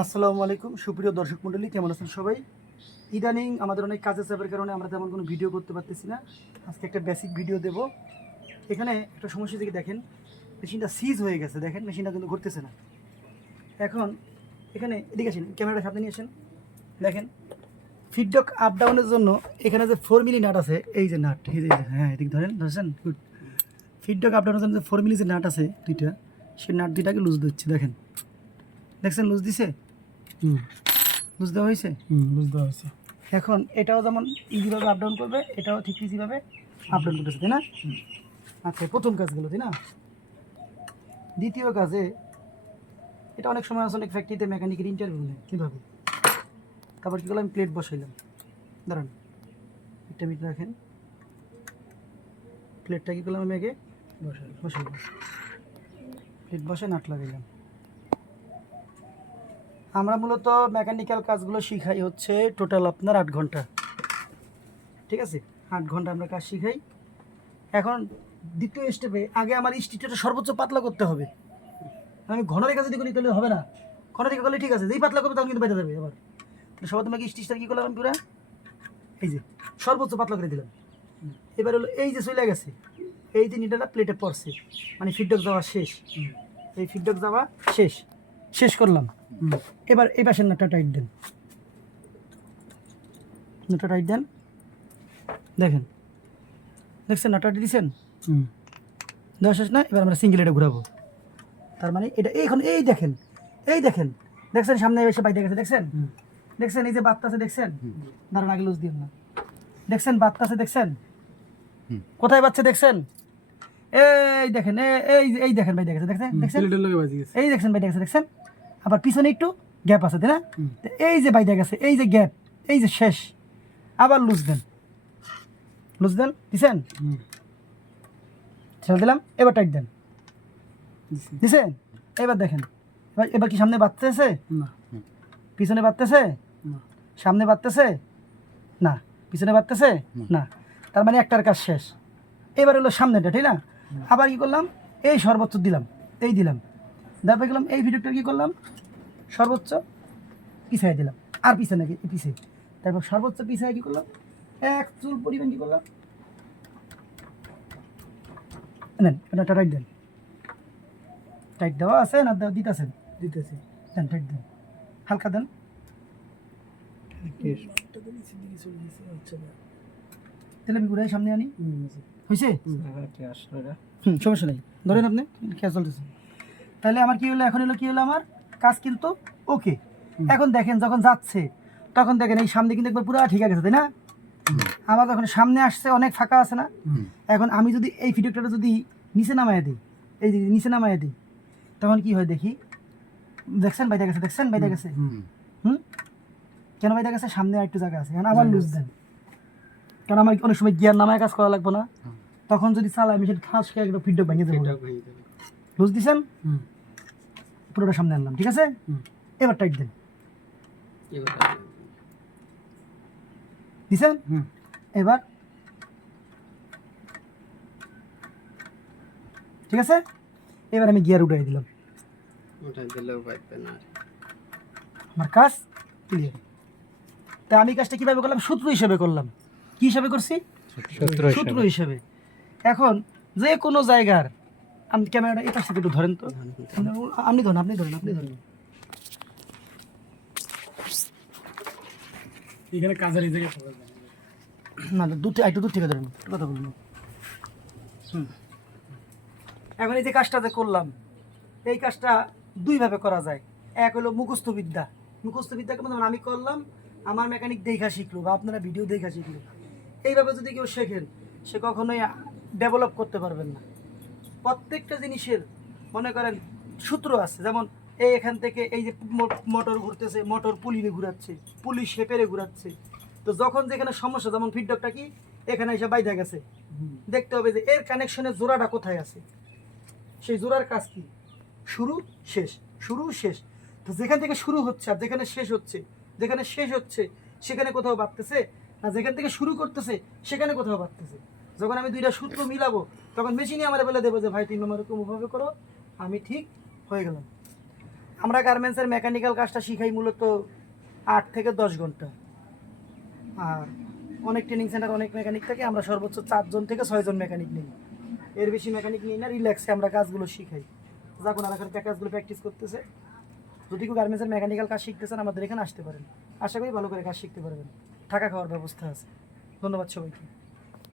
আসসালামু আলাইকুম, সুপ্রিয় দর্শক মণ্ডলী, কেমন আছেন সবাই? ইদানিং আমাদের অনেক কাজের চাপের কারণে আমরা তেমন কোনো ভিডিও করতে পারতেছি না। আজকে একটা বেসিক ভিডিও দেব। এখানে একটা সমস্যা থেকে দেখেন, মেশিনটা সিজ হয়ে গেছে। দেখেন, মেশিনটা কিন্তু ঘুরতেছে না। এখন এখানে, এদিকে আসেন ক্যামেরাটা সামনে নিয়ে আসেন। দেখেন ফিডব্যাক আপ ডাউনের জন্য এখানে যে ফোর মিলি নাট আছে, এই যে নাট এই যে হ্যাঁ এদিক ধরেন, ধরেছেন? গুড ফিডব্যাক আপ ডাউনের জন্য যে ফোর মিলি যে নাট আছে, দুইটা, সেই নাট দুইটাকে লুজ দিচ্ছে, দেখেন। দেখছেন লুজ দিছে? হুম। লুজ দেওয়া হয়েছে? হুম বুঝতে পারছি এখন এটাও যেমন ইজিভাবে আপ ডাউন করবে এটাও ঠিক ইজিভাবে আপ ডাউন করতেছে তাই না? আচ্ছা প্রথম কাজগুলো তাই না? দ্বিতীয় কাজে এটা অনেক সময় আসলে ফ্যাক্টরিতে মেকানিকের ইন্টারভিউ নেয় কীভাবে? তারপর কী করলাম? প্লেট বসাইলাম। দাঁড়ান একটা মিনিট রাখেন। প্লেটটা কী করলাম আমি আগে? বসাই বসাইলাম। প্লেট বসে নাট লাগাইলাম। আমরা মূলত মেকানিক্যাল কাজগুলো শিখাই হচ্ছে টোটাল আপনার আট ঘণ্টা। ঠিক আছে? আট ঘণ্টা আমরা কাজ শিখাই। এখন দ্বিতীয় স্টেপে আগে আমার স্টিচটা সর্বোচ্চ পাতলা করতে হবে। আমি ঘন রেখা যদি করি তাহলে হবে না। ঘন রেখা করলে ঠিক আছে, যেই পাতলা করবে তখন কিন্তু বেঁধে যাবে আবার। তাহলে সবার তোমাকে স্টিচটা কী করলাম আমি পুরা? এই যে, সর্বোচ্চ পাতলা করে দিলাম। এবার হলো এই যে চলে গেছে, এই যে নিটাটা প্লেটে পড়ছে। মানে ফিডব্যাক যাওয়া শেষ। এই ফিডব্যাক যাওয়া শেষ। শেষ করলাম। এবার এই পাশের নাটটা টাইট দেন। নাটটা টাইট দেন। দেখেন। দেখছেন নাটটা দিয়েছেন হুম। দেওয়া শেষ না এবার আমরা সিঙ্গেল এটা ঘুরাবো। তার মানে এটা এইখন এই দেখেন এই দেখেন। দেখছেন সামনে এসে বাইরে গেছে দেখছেন? দেখছেন এই যে বাত্তা আছে দেখছেন? দাঁড়ান আগে লুজ দিন না। দেখছেন বাত্তা আছে দেখছেন? কোথায় বাচ্চা দেখছেন? এই দেখেন এই এই দেখেন ভাই দেখেছে দেখছেন? দেখছেন? এই দেখছেন বাইরে গেছে দেখছেন? আবার পিছনে একটু গ্যাপ আছে তাই না? এই যে বাইরে গেছে এই যে গ্যাপ এই যে শেষ আবার লুজ দেন। লুজ দেন দিছেন? ছেড়ে দিলাম এবার টাইট দেন। দিছি। দিছেন? এবার দেখেন এবার এবার কি সামনে বাড়তেছে? না। পিছনে বাড়তেছে? না। সামনে বাড়তেছে? না। পিছনে বাড়তেছে? না। তার মানে একটার কাজ শেষ। এবার হলো সামনেটা ঠিক না? আবার কি করলাম? এই সর্বোচ্চ দিলাম এই দিলাম। তারপরে গেলাম এই ভিডিওটা কি করলাম? সর্বোচ্চ পিছাই দিলাম। আর পিছনে কি পিছে। তারপর সর্বোচ্চ পিছায় কি করলাম? এক চুল পরিমাণ কি করলাম? নেন এটা টাইট দেন। টাইট দেওয়া আছে না দেওয়া দিতেছেন? দিতেছি। দেন টাইট দেন। হালকা দেন। তাহলে আমি ঘুরে সামনে আনি। হয়েছে সমস্যা নেই। ধরেন আপনি খেয়াল চলতেছে। তাহলে আমার কি হলো? এখন হলো কি হলো আমার? কাজ কিন্তু ওকে এখন দেখেন যখন যাচ্ছে তখন দেখেন এই সামনে কিন্তু একবার পুরো ঠিক আছে তাই না? আমার যখন সামনে আসছে অনেক ফাঁকা আছে না? এখন আমি যদি এই ভিডিওটা যদি নিচে নামায় দিই এই যে নিচে নামায় দিই তখন কি হয় দেখি? দেখছেন? বাইরে গেছে দেখছেন? বাইরে গেছে? হুম? কেন বাইরে গেছে? সামনে আর একটু জায়গা আছে। এখন আবার লুজ দেন। কারণ আমার অনেক সময় গিয়ার নামায় কাজ করা লাগবে না। তখন যদি চালাই মেশিন খাস খেয়ে একদম ফিডব্যাক ভেঙে দেবো। লুজ দিছেন? পুরোটা সামনে আনলাম ঠিক আছে? এবার টাইট দেন। দিছেন? এবার। ঠিক আছে? এবার আমি গিয়ার উঠাই দিলাম। আমার কাজ ক্লিয়ার তা আমি কাজটা কীভাবে করলাম? সূত্র হিসেবে করলাম। কি হিসাবে করছি? সূত্র হিসেবে। এখন যে কোনো জায়গার আপনি ক্যামেরাটা এটা সাথে একটু ধরেন তো। আপনি ধরেন আপনি ধরেন আপনি ধরেন। এখানে কাজের এই জায়গায় না দূর থেকে একটু দূর থেকে ধরেন কথা বলুন। হুম। এখন এই যে কাজটা যে করলাম এই কাজটা দুইভাবে করা যায়। এক হলো মুখস্থ বিদ্যা। মুখস্থ বিদ্যা কেমন আমি করলাম আমার মেকানিক দেখা শিখলো বা আপনারা ভিডিও দেখা শিখলো। এইভাবে যদি কেউ শেখেন সে কখনোই ডেভেলপ করতে পারবেন না। প্রত্যেকটা জিনিসের, মনে করেন, সূত্র আছে। যেমন, এই এখান থেকে এই যে মোটর ঘুরতেছে, মোটর পুলিনে ঘুরাচ্ছে পুলি শেপেরে ঘুরাচ্ছে। তো যখন যেখানে সমস্যা, যেমন ফিডব্যাকটা কি? এখানে এসে বাইধা গেছে। দেখতে হবে যে এর কানেকশনের জোড়াটা কোথায় আছে? সেই জোড়ার কাজ কি? শুরু, শেষ। শুরু, শেষ। তো যেখান থেকে শুরু হচ্ছে আর যেখানে শেষ হচ্ছে, যেখানে শেষ হচ্ছে, সেখানে কোথাও বাড়তেছে আর যেখান থেকে শুরু করতেছে, সেখানে কোথাও বাড়তেছে যখন আমি দুইটা সূত্র মিলাবো তখন মেশিনই আমার বলে দেবো যে, ভাই তুমি আমার এরকম ভাবে করো, আমি ঠিক হয়ে গেলাম। আমরা গার্মেন্টসের মেকানিক্যাল কাজটা শিখাই মূলত আট থেকে দশ ঘণ্টা। আর অনেক ট্রেনিং সেন্টার অনেক মেকানিক থাকে, আমরা সর্বোচ্চ চারজন থেকে ছয়জন মেকানিক নিই। এর বেশি মেকানিক নিই না রিল্যাক্সে আমরা কাজগুলো শিখাই। যখন এখন কাজগুলো প্র্যাকটিস করতেছে। যদি কেউ গার্মেন্টসের মেকানিক্যাল কাজ শিখতেছেন, আমাদের এখানে আসতে পারেন। আশা করি ভালো করে কাজ শিখতে পারবেন। থাকা খাওয়ার ব্যবস্থা আছে। ধন্যবাদ সবাইকে।